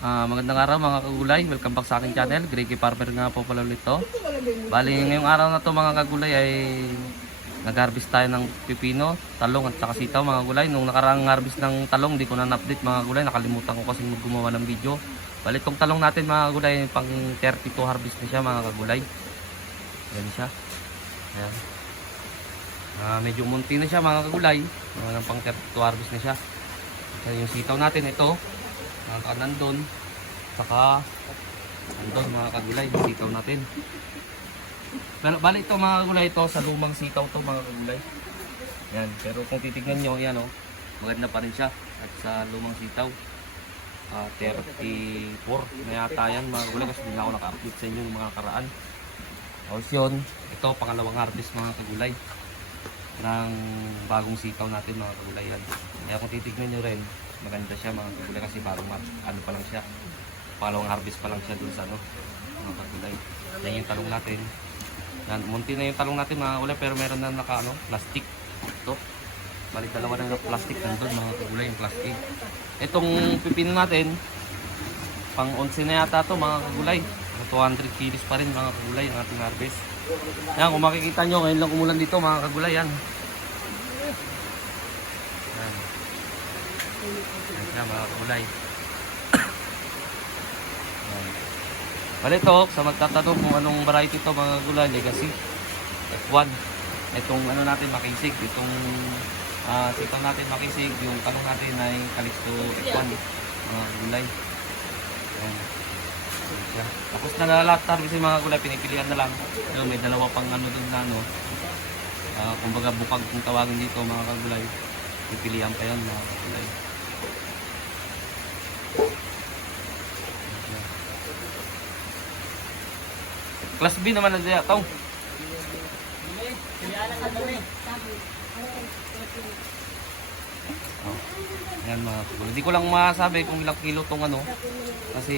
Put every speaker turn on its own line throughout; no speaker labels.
Ah, magandang araw mga kagulay. Welcome back sa aking channel. Greggy Farmer nga po pala ulit to. Bali, ngayong araw na to mga kagulay ay nag-harvest tayo ng pipino, talong at saka sitaw mga gulay. Nung nakaraang harvest ng talong, di ko na na-update mga gulay. Nakalimutan ko kasi gumawa ng video. Bali, itong talong natin mga gulay, pang 32 harvest na siya mga kagulay. Yan siya. Ayan. Ah, medyo munti na siya mga kagulay. Mga pang 32 harvest na siya. Ayan yung sitaw natin ito. Mga nandun. Saka nandun mga kagulay. Sitaw natin. Pero bali ito mga kagulay ito sa lumang sitaw to mga kagulay. Yan. Pero kung titignan nyo, yan o. maganda pa rin siya. At sa lumang sitaw. ah 34 na yata yan mga kagulay kasi hindi ako naka-update sa inyo mga karaan. Tapos yun, ito pangalawang harvest mga kagulay ng bagong sitaw natin mga kagulay yan. Kaya kung titignan nyo rin, maganda siya mga kagulay kasi bagong ano pa lang siya. Pangalawang harvest pa lang siya dun sa ano, mga kagulay. Yan yung talong natin. Yan, munti na yung talong natin mga kagulay pero meron na naka ano, plastic. Ito. Balik dalawa na ng plastic nandun mga kagulay yung plastic. Itong pipino natin, pang 11 na yata to mga kagulay. 200 kilos pa rin mga kagulay ang ating harvest. Yan, kung makikita nyo, ngayon lang umulan dito mga kagulay. Yan. Yan siya mga kagulay. Yan. Bali ito, sa magtatanong kung anong variety ito mga kagulay, legacy. F1. Itong ano natin makisig, itong ah sitaw natin makisig, yung talong natin ay Calixto F1. Mga kagulay. Yan. Yan siya. Tapos na lahat harvest yung mga gulay, pinipilihan na lang. Ayun, may dalawa pang ano dun na ano. Ah, kumbaga bukag kung tawagin dito mga kagulay. Pipilihan pa yun mga kagulay. Siya. Class B naman na diya, tong. Oh. Yan mga kagulay. Hindi ko lang masabi kung ilang kilo tong ano. Kasi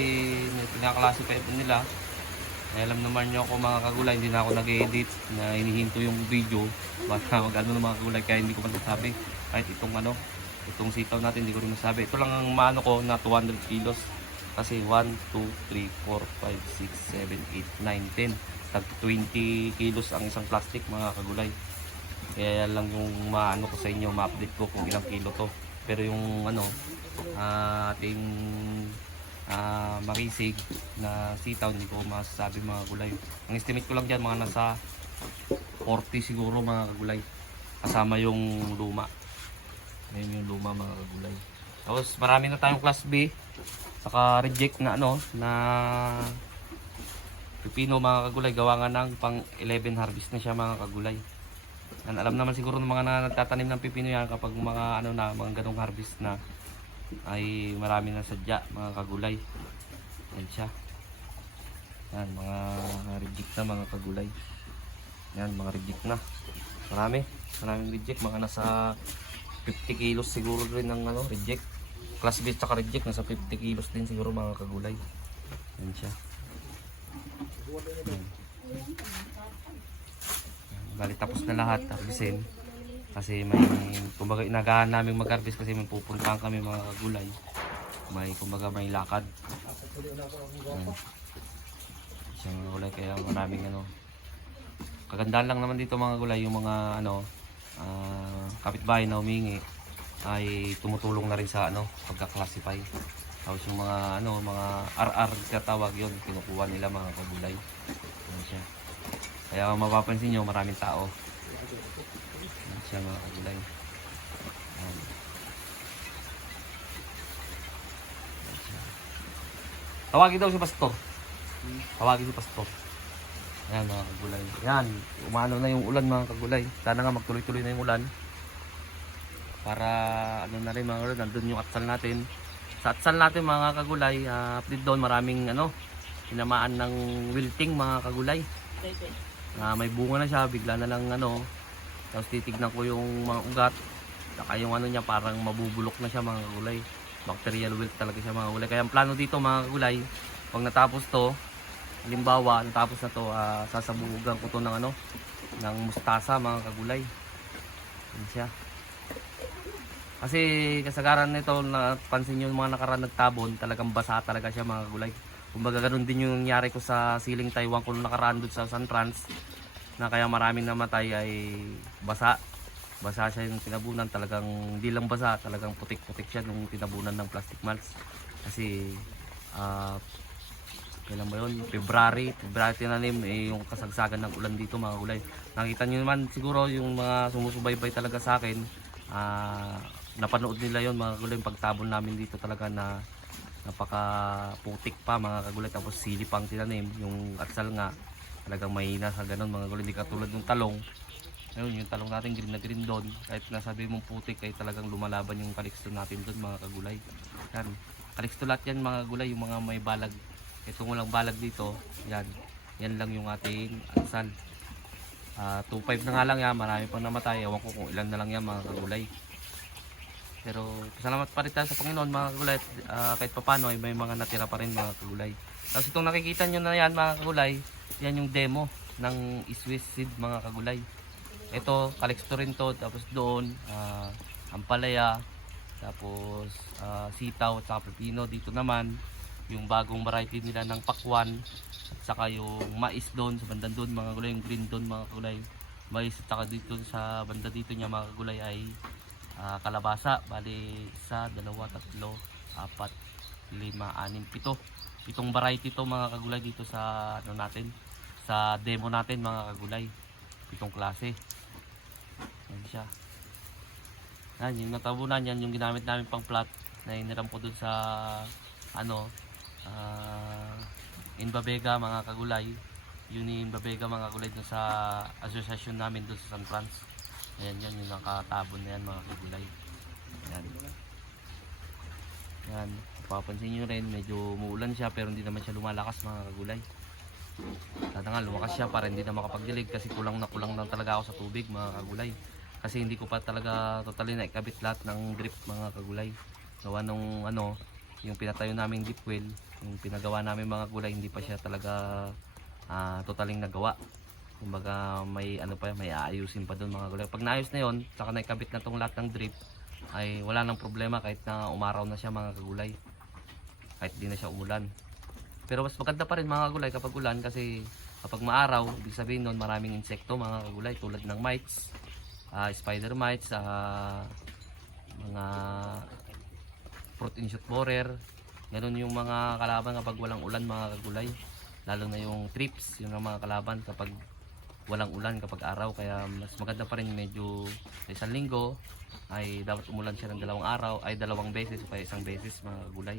pinaklasify nila. Alam naman nyo ako mga kagulay, hindi na ako nag-edit na inihinto yung video. Baka mag ano ng mga kagulay kaya hindi ko pa nasabi. Kahit itong ano, itong sitaw natin hindi ko rin masabi. Ito lang ang maano ko na 200 kilos. Kasi 1, 2, 3, 4, 5, 6, 7, 8, 9, 10. Tag 20 kilos ang isang plastic mga kagulay. Kaya lang yung maano ko sa inyo, ma-update ko kung ilang kilo to. Pero yung ano, ah, ating ah, makisig na sitaw, hindi ko masasabi mga gulay. Ang estimate ko lang dyan, mga nasa 40 siguro mga kagulay. Kasama yung luma. Ngayon yung luma mga kagulay. Tapos marami na tayong class B. Saka reject na ano, na pipino mga kagulay. Gawa nga ng pang 11 harvest na siya mga kagulay. Yan, alam naman siguro ng mga na nagtatanim ng pipino yan kapag mga ano na, mga ganong harvest na ay marami na sadya mga kagulay. Yan siya. Yan, mga reject na mga kagulay. Yan, mga reject na. Marami. Maraming reject. Mga nasa 50 kilos siguro rin ng ano, reject. Class B tsaka reject. Nasa 50 kilos din siguro mga kagulay. Yan siya. Yan. Bali tapos na lahat, harvestin. Kasi may, kumbaga inagahan namin mag-harvest kasi may pupuntahan kami mga kagulay. May, kumbaga may lakad. Ayan. Siyang gulay kaya maraming ano. Kagandahan lang naman dito mga gulay yung mga ano, ah, kapitbahay na humingi ay tumutulong na rin sa ano, pagka-classify. Tapos yung mga ano, mga RR tinatawag yun, kinukuha nila mga kagulay. Ayan siya. Kaya mapapansin nyo, maraming tao. Ayan siya mga kagulay. Ayan. Tawagin daw si Pastor. Tawagin si Pastor. Ayan mga kagulay. Ayan, umano na yung ulan mga kagulay. Sana nga magtuloy-tuloy na yung ulan. Para ano na rin mga kagulay, nandun yung atsal natin. Sa atsal natin mga kagulay, uh, update doon maraming ano, tinamaan ng wilting mga kagulay. Na may bunga na siya, bigla na lang ano. Tapos titignan ko yung mga ugat. Saka yung ano niya parang mabubulok na siya mga kagulay. Bacterial wilt talaga siya mga kagulay. Kaya ang plano dito mga kagulay, pag natapos to, halimbawa natapos na to, ah, sasabugan ko to ng ano, ng mustasa mga kagulay. Yan siya. Kasi kasagaran nito, napansin nyo yung mga nakaraan nagtabon, talagang basa talaga siya mga kagulay. Kumbaga ganun din yung nangyari ko sa siling Taiwan ko nung nakaraan doon sa San Trans na kaya maraming namatay ay basa. Basa siya yung tinabunan, talagang hindi lang basa, talagang putik-putik siya nung tinabunan ng plastic mulch. Kasi ah kailan ba yun? February, February tinanim eh, yung kasagsagan ng ulan dito mga gulay. Nakita nyo naman siguro yung mga sumusubaybay talaga sa akin, ah napanood nila yon mga gulay, yung pagtabon namin dito talaga na napaka putik pa mga kagulay tapos sili pang tinanim yung atsal nga. Talagang mahina sa ganun mga gulay hindi katulad ng talong. Ayun yung talong natin green na green doon. Kahit nasabi mong putik ay talagang lumalaban yung kaliksto natin doon mga kagulay yan. Kaliksto lahat yan mga gulay yung mga may balag itong walang balag dito yan yan lang yung ating atsal Ah, 2.5 na nga lang yan marami pang namatay ewan ko kung ilan na lang yan mga kagulay pero salamat pa rin sa Panginoon mga kagulay. Ah, kahit papano ay may mga natira pa rin mga kagulay. Tapos itong nakikita nyo na yan mga kagulay, yan yung demo ng Swiss seed mga kagulay. Ito, kalexto rin to. Tapos doon, ah, ampalaya, tapos ah, sitaw at saka pepino. Dito naman, yung bagong variety nila ng pakwan saka yung mais doon sa banda doon mga kagulay, yung green doon mga kagulay. Mais saka dito sa banda dito niya mga kagulay ay Ah, kalabasa. Bali isa, dalawa, tatlo, apat, lima, anim, pito. Pitong variety to mga kagulay dito sa ano natin sa demo natin mga kagulay. Pitong klase. Yan siya. Yan yung natabunan yan yung ginamit namin pang plot na iniram ko dun sa ano ah Inbabega mga kagulay yun yung Inbabega mga kagulay dun sa asosasyon namin dun sa San Franz Ayan yan, yung nakatabon na yan mga kagulay. Ayan. Ayan. Papansin nyo rin, medyo umuulan siya pero hindi naman siya lumalakas mga kagulay. Sana nga lumakas siya para hindi na makapagdilig kasi kulang na kulang lang talaga ako sa tubig mga kagulay. Kasi hindi ko pa talaga totally na ikabit lahat ng drip mga kagulay. Gawa nung ano, yung pinatayo namin deep well, yung pinagawa namin mga gulay, hindi pa siya talaga ah, totaling nagawa. Kumbaga may ano pa may aayusin pa doon mga gulay. Pag naayos na yon saka naikabit na tong lahat ng drip ay wala nang problema kahit na umaraw na siya mga kagulay kahit di na siya umulan. Pero mas maganda pa rin mga kagulay kapag ulan kasi kapag maaraw ibig sabihin nun maraming insekto mga kagulay tulad ng mites ah, spider mites ah, mga fruit and borer. Ganun yung mga kalaban kapag walang ulan mga kagulay. Lalo na yung trips yung mga kalaban kapag walang ulan kapag araw. Kaya mas maganda pa rin medyo sa isang linggo ay dapat umulan siya ng dalawang araw ay dalawang beses o kaya isang beses mga gulay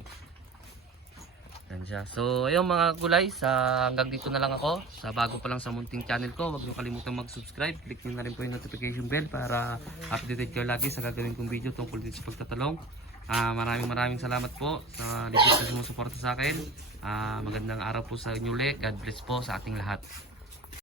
yan siya. So ayun mga gulay sa hanggang dito na lang ako. Sa bago pa lang sa munting channel ko huwag niyo kalimutan mag subscribe click niyo na rin po yung notification bell para updated kayo lagi sa gagawin kong video tungkol dito sa pagtatalong Ah, maraming maraming salamat po sa ligid na sumusuporta sa akin. Ah, magandang araw po sa inyo ulit. God bless po sa ating lahat.